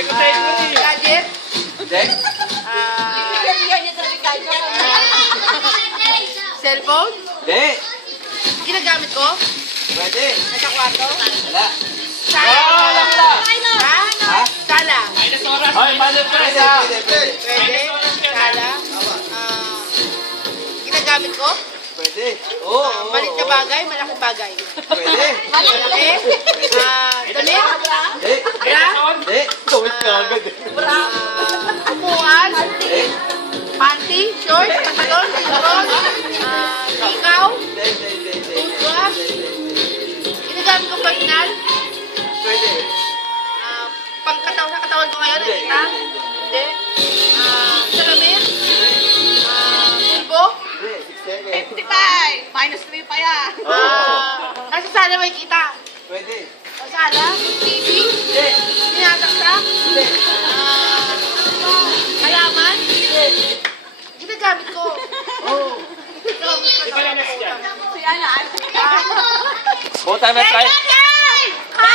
Gadget. Hindi. Cellphone. Hindi. Ginagamit ko. Pwede. Nasa kwarto. Wala. Sala. Ha? Ha? Sala. Hoy, mother Pwede, pwede, pwede. Pwede. Sala. Ginagamit ko. Pwede. Oo, oo. Malit na bagay, malaking bagay. Pwede. Malaki. Damit. Hindi. Bra. Hindi. Gawin ka agad eh. Upuan. Hindi. Panty. Short. Pantalon. Pantalon. Ikaw. Hindi, hindi, hindi, hindi. Toothbrush. Ginagamit ko personal. Pwede. Pangkataon sa katawan ko ngayon. Hindi. Nakita? Hindi. Salamin. Pulbo. Hindi. 6 seconds. 55! Minus 3 pa yan. Nasa sala may kita. Pwede. Sa sala. TV. Hindi. Tinataksak. Hindi. Halaman. Ginagamit ko. Oo. Di ba na next yan? Si Ana. Buta na try. Ha?